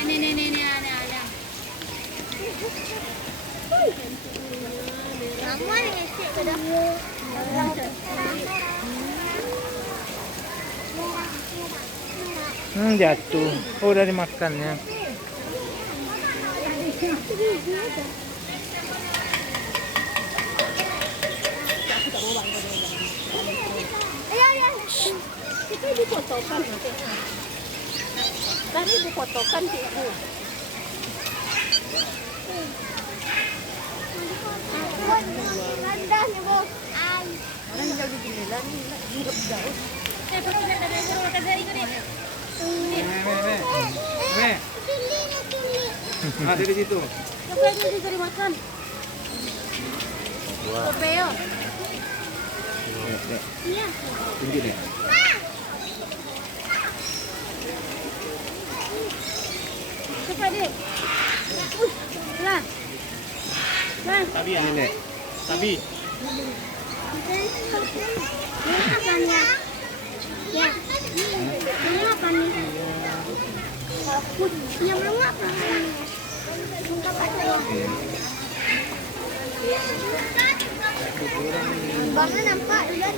Ini, ada. Jatuh. Oh, udah dimakannya. Itu dipotokan. Tadi dipotokan sih ibu. Rendah nih bu. Orang jauh di jendela nih, hidup jauh. Ada di situ. Coba ini juga dimakan. Kopeo. Iya. Tinggi deh. Coba deh. Lah. Lah. Tabi ya, Nek. Tabi. Ini apanya? Ya. Ini apanya? Yang belum apa? Ungkap aja ya. Bangnya nampak, udah.